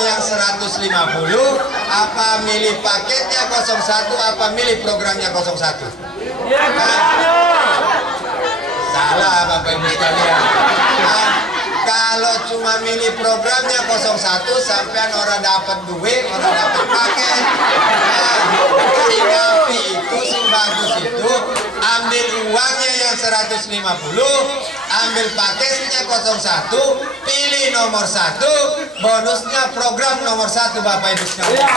yang 150, apa milih paketnya 01, apa milih programnya 01? Salah Bapak Ibu sekalian. Kalau cuma milih programnya 01, sampean orang dapat duit, orang dapat paket. Sing api itu, sing bagus itu, ambil uangnya yang 150, ambil paketnya 01, pilih nomor 1, bonusnya program nomor 1 Bapak Ibu sekalian.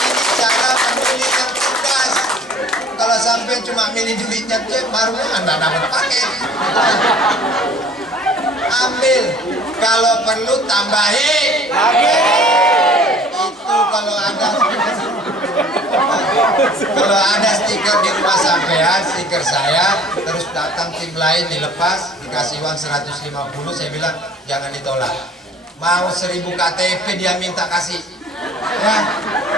Ini cara memilih yang cerdas. Kalau sampai cuma milih duitnya tuh baru Anda dapat paket. Ambil, kalau perlu tambahin. Itu kalau ada stiker di rumah sampean, stiker saya, terus datang tim lain dilepas, dikasih uang 150, saya bilang jangan ditolak. Mau 1000 KTP dia minta kasih, ya.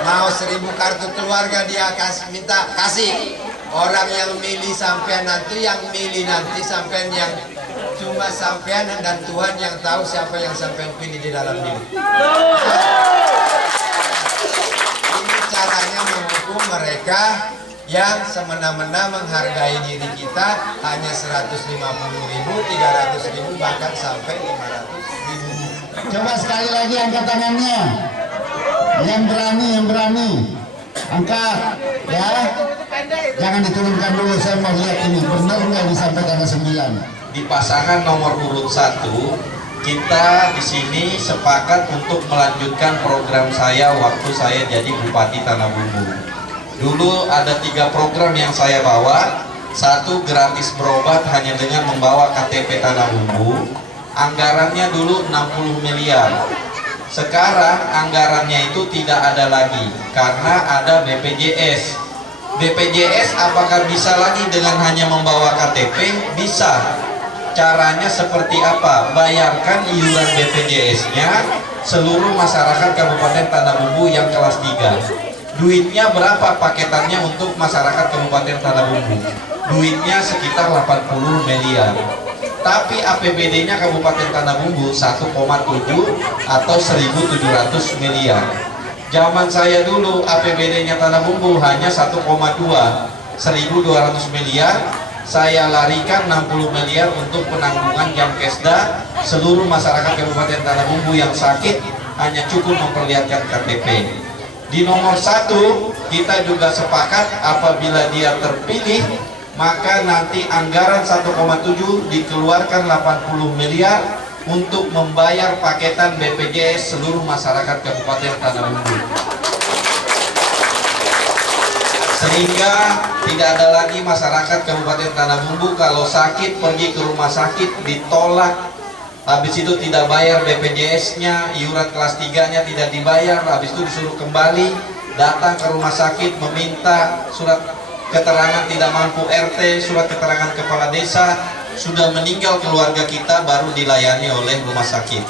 Mau 1000 kartu keluarga dia minta kasih. Orang yang milih sampean nanti, yang milih nanti sampean, yang cuma sampean dan Tuhan yang tahu siapa yang sampean pilih di dalam diri. Ini caranya menghukum mereka yang semena-mena menghargai diri kita hanya 150.000, 300.000, bahkan sampai 500.000. Coba sekali lagi angkat tangannya. Yang berani, angkat, ya. Jangan diturunkan dulu, saya mau lihat ini benar nggak disampaikan 9. Di pasangan nomor urut 1, kita di sini sepakat untuk melanjutkan program saya waktu saya jadi Bupati Tanah Bumbu. Dulu ada 3 program yang saya bawa. 1, gratis berobat hanya dengan membawa KTP Tanah Bumbu. Anggarannya dulu 60 miliar. Sekarang anggarannya itu tidak ada lagi karena ada BPJS. BPJS apakah bisa lagi dengan hanya membawa KTP? Bisa. Caranya seperti apa? Bayarkan iuran BPJS-nya seluruh masyarakat Kabupaten Tanah Bumbu yang kelas 3. Duitnya berapa paketannya untuk masyarakat Kabupaten Tanah Bumbu? Duitnya sekitar 80 miliar. Tapi APBD-nya Kabupaten Tanah Bumbu 1,7 atau 1.700 miliar. Zaman saya dulu APBD-nya Tanah Bumbu hanya 1,2, 1.200 miliar. Saya larikan 60 miliar untuk penanggungan Jamkesda. Seluruh masyarakat Kabupaten Tanah Bumbu yang sakit hanya cukup memperlihatkan KTP. Di nomor 1 kita juga sepakat apabila dia terpilih, maka nanti anggaran 1,7 dikeluarkan 80 miliar untuk membayar paketan BPJS seluruh masyarakat Kabupaten Tanah Bumbu. Sehingga tidak ada lagi masyarakat Kabupaten Tanah Bumbu kalau sakit pergi ke rumah sakit ditolak, habis itu tidak bayar BPJS-nya, iuran kelas 3-nya tidak dibayar, habis itu disuruh kembali datang ke rumah sakit meminta surat keterangan tidak mampu RT, surat keterangan kepala desa, sudah meninggal keluarga kita baru dilayani oleh rumah sakit.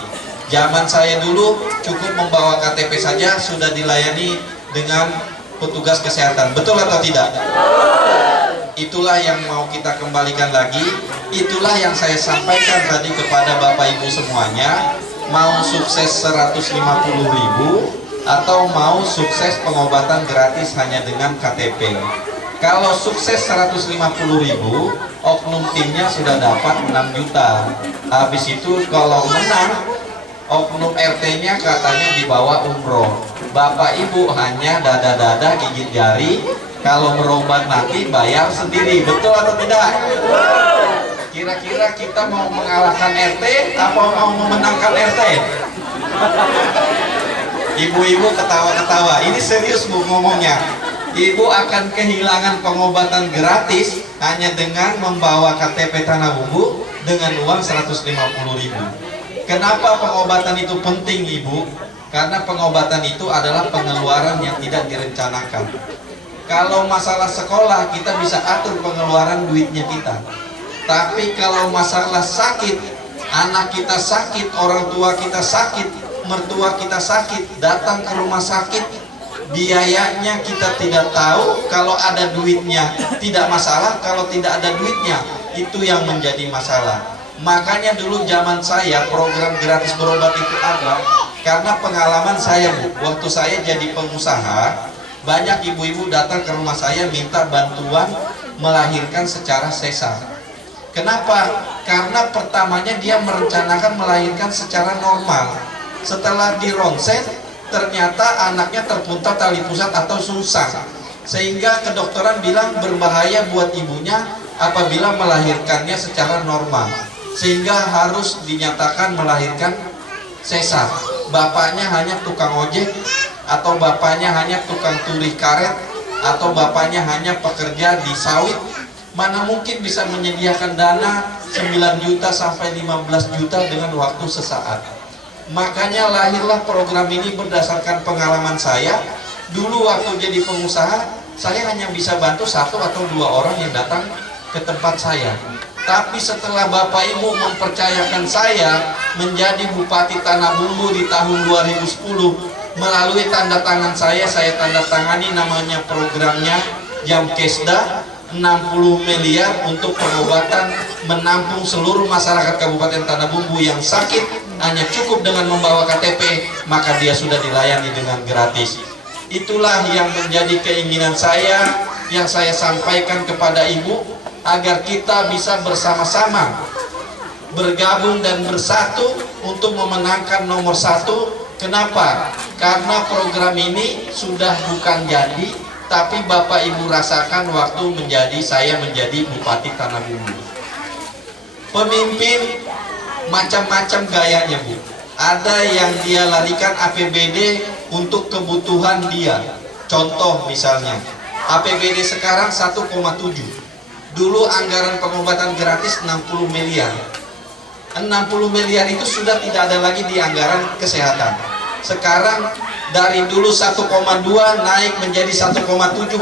Zaman saya dulu cukup membawa KTP saja sudah dilayani dengan petugas kesehatan. Betul atau tidak? Itulah yang mau kita kembalikan lagi. Itulah yang saya sampaikan tadi kepada Bapak Ibu semuanya. Mau sukses 150.000 atau mau sukses pengobatan gratis hanya dengan KTP. Kalau sukses 150.000, oknum timnya sudah dapat 6 juta. Habis itu kalau menang, oknum RT-nya katanya dibawa umroh. Bapak Ibu hanya dada-dada gigit jari, kalau berobat nanti bayar sendiri. Betul atau tidak? Kira-kira kita mau mengalahkan RT atau mau memenangkan RT? Ibu-ibu ketawa-ketawa. Ini serius Bu ngomongnya. Ibu akan kehilangan pengobatan gratis hanya dengan membawa KTP Tanah Bumbu dengan uang 150.000. Kenapa pengobatan itu penting Ibu? Karena pengobatan itu adalah pengeluaran yang tidak direncanakan. Kalau masalah sekolah kita bisa atur pengeluaran duitnya kita. Tapi kalau masalah sakit, anak kita sakit, orang tua kita sakit, mertua kita sakit, datang ke rumah sakit, biayanya kita tidak tahu. Kalau ada duitnya tidak masalah, kalau tidak ada duitnya itu yang menjadi masalah. Makanya dulu zaman saya program gratis berobat itu ada, Karena pengalaman saya, Bu, waktu saya jadi pengusaha, banyak ibu-ibu datang ke rumah saya minta bantuan melahirkan secara sesar. Kenapa? Karena pertamanya dia merencanakan melahirkan secara normal. Setelah di ronsen, ternyata anaknya terpuntat tali pusat atau sungsang. Sehingga kedokteran bilang berbahaya buat ibunya apabila melahirkannya secara normal. Sehingga harus dinyatakan melahirkan sesar. Bapaknya hanya tukang ojek, atau bapaknya hanya tukang turi karet, atau bapaknya hanya pekerja di sawit. Mana mungkin bisa menyediakan dana 9 juta sampai 15 juta dengan waktu sesaat. Makanya lahirlah program ini berdasarkan pengalaman saya. Dulu waktu jadi pengusaha, saya hanya bisa bantu 1 atau 2 orang yang datang ke tempat saya. Tapi setelah Bapak Ibu mempercayakan saya menjadi Bupati Tanah Bumbu di tahun 2010, melalui tanda tangan saya tanda tangani namanya programnya Jamkesda, 60 miliar untuk pengobatan, menampung seluruh masyarakat Kabupaten Tanah Bumbu yang sakit hanya cukup dengan membawa KTP, maka dia sudah dilayani dengan gratis. Itulah yang menjadi keinginan saya, yang saya sampaikan kepada ibu, agar kita bisa bersama-sama bergabung dan bersatu untuk memenangkan nomor 1. Kenapa? Karena program ini sudah bukan janji, tapi Bapak Ibu rasakan waktu saya menjadi Bupati Tanah Bumbu. Pemimpin macam-macam gayanya, Bu. Ada yang dia larikan APBD untuk kebutuhan dia. Contoh misalnya, APBD sekarang 1,7. Dulu anggaran pengobatan gratis 60 miliar. 60 miliar itu sudah tidak ada lagi di anggaran kesehatan. Sekarang dari dulu 1,2 naik menjadi 1,7,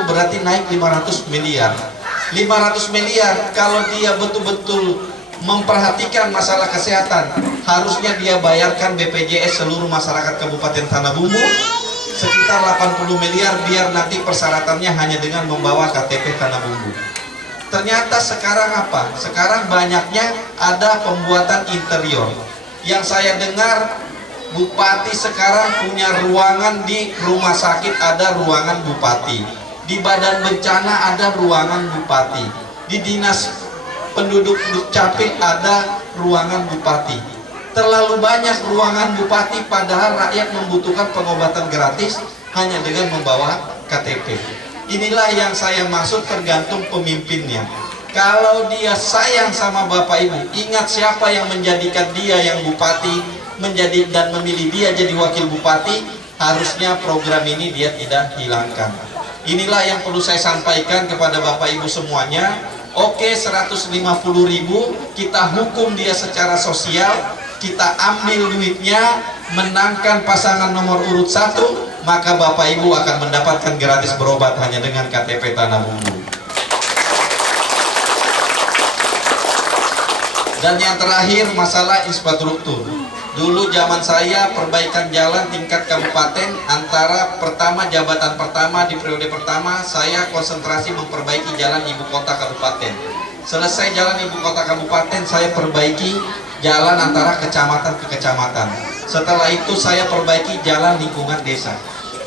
berarti naik 500 miliar. 500 miliar kalau dia betul-betul memperhatikan masalah kesehatan, harusnya dia bayarkan BPJS seluruh masyarakat Kabupaten Tanah Bumbu sekitar 80 miliar, biar nanti persyaratannya hanya dengan membawa KTP Tanah Bumbu. Ternyata sekarang apa? Sekarang banyaknya ada pembuatan interior. Yang saya dengar, Bupati sekarang punya ruangan di rumah sakit, ada ruangan Bupati. Di Badan Bencana ada ruangan Bupati. Di Dinas Penduduk Dukcapil ada ruangan Bupati. Terlalu banyak ruangan Bupati, padahal rakyat membutuhkan pengobatan gratis hanya dengan membawa KTP. Inilah yang saya maksud, tergantung pemimpinnya. Kalau dia sayang sama Bapak Ibu, ingat siapa yang menjadikan dia yang Bupati, menjadi dan memilih dia jadi wakil bupati, harusnya program ini dia tidak hilangkan. Inilah yang perlu saya sampaikan kepada Bapak Ibu semuanya. Oke, 150.000 kita hukum dia secara sosial, kita ambil duitnya, menangkan pasangan nomor urut 1, maka Bapak Ibu akan mendapatkan gratis berobat hanya dengan KTP Tanah Bumbu. Dan yang terakhir, masalah infrastruktur. Dulu zaman saya perbaikan jalan tingkat kabupaten, antara jabatan pertama di periode pertama saya konsentrasi memperbaiki jalan ibu kota kabupaten. Selesai jalan ibu kota kabupaten, saya perbaiki jalan antara kecamatan ke kecamatan. Setelah itu saya perbaiki jalan lingkungan desa.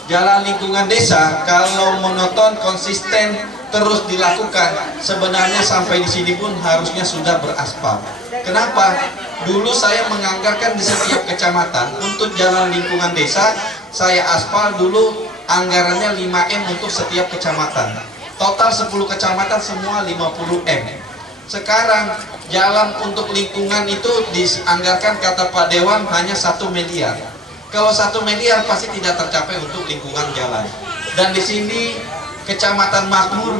Jalan lingkungan desa kalau monoton, konsisten, terus dilakukan, sebenarnya sampai di sini pun harusnya sudah beraspal. Kenapa? Dulu saya menganggarkan di setiap kecamatan untuk jalan lingkungan desa, saya aspal dulu anggarannya 5M untuk setiap kecamatan. Total 10 kecamatan semua 50M. Sekarang jalan untuk lingkungan itu dianggarkan, kata Pak Dewan, hanya 1 miliar. Kalau 1 miliar pasti tidak tercapai untuk lingkungan jalan. Dan di sini Kecamatan Makmur,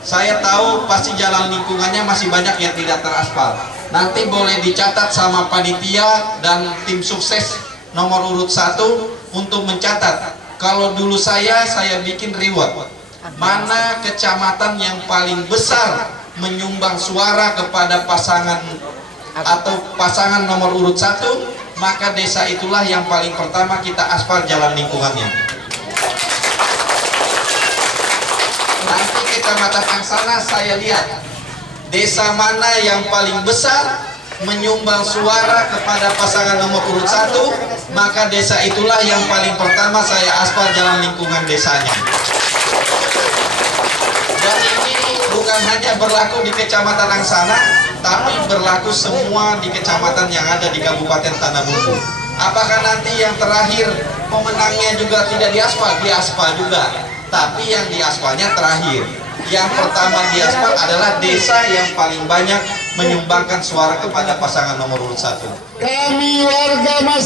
saya tahu pasti jalan lingkungannya masih banyak yang tidak teraspal. Nanti boleh dicatat sama panitia dan tim sukses nomor urut 1 untuk mencatat. Kalau dulu saya bikin reward. Mana kecamatan yang paling besar menyumbang suara kepada pasangan atau pasangan nomor urut 1, maka desa itulah yang paling pertama kita aspal jalan lingkungannya. Nanti kecamatan Angsana saya lihat desa mana yang paling besar menyumbang suara kepada pasangan nomor urut 1, maka desa itulah yang paling pertama saya aspal jalan lingkungan desanya. Dan ini bukan hanya berlaku di Kecamatan Angsana, tapi berlaku semua di kecamatan yang ada di Kabupaten Tanah Bumbu. Apakah nanti yang terakhir pemenangnya juga tidak diaspal? Diaspal juga, tapi yang diaspalnya terakhir. Yang pertama diaspal adalah desa yang paling banyak menyumbangkan suara kepada pasangan nomor urut 1. Kami warga masyarakat